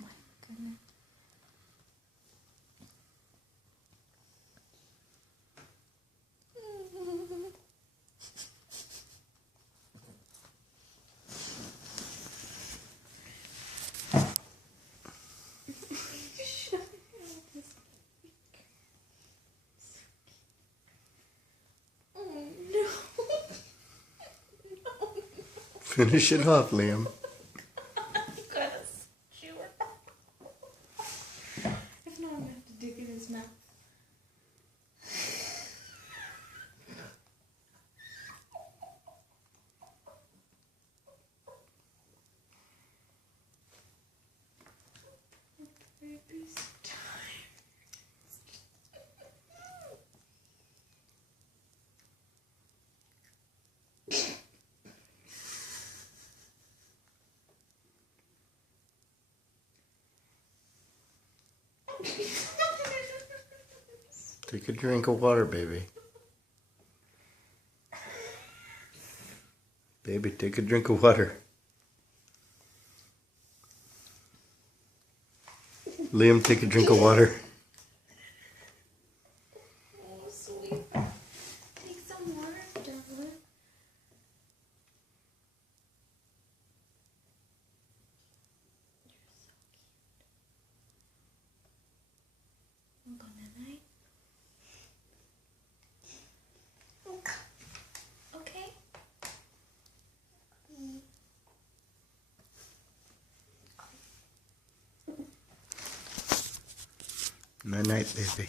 my goodness. Finish it off, Liam. If not, I'm gonna have to dig in his mouth. Baby's tired. Take a drink of water, baby. Baby, take a drink of water. Liam, take a drink of water. Oh, sweet. Take some water, darling. You're so cute. Good night. Okay. Night night, baby.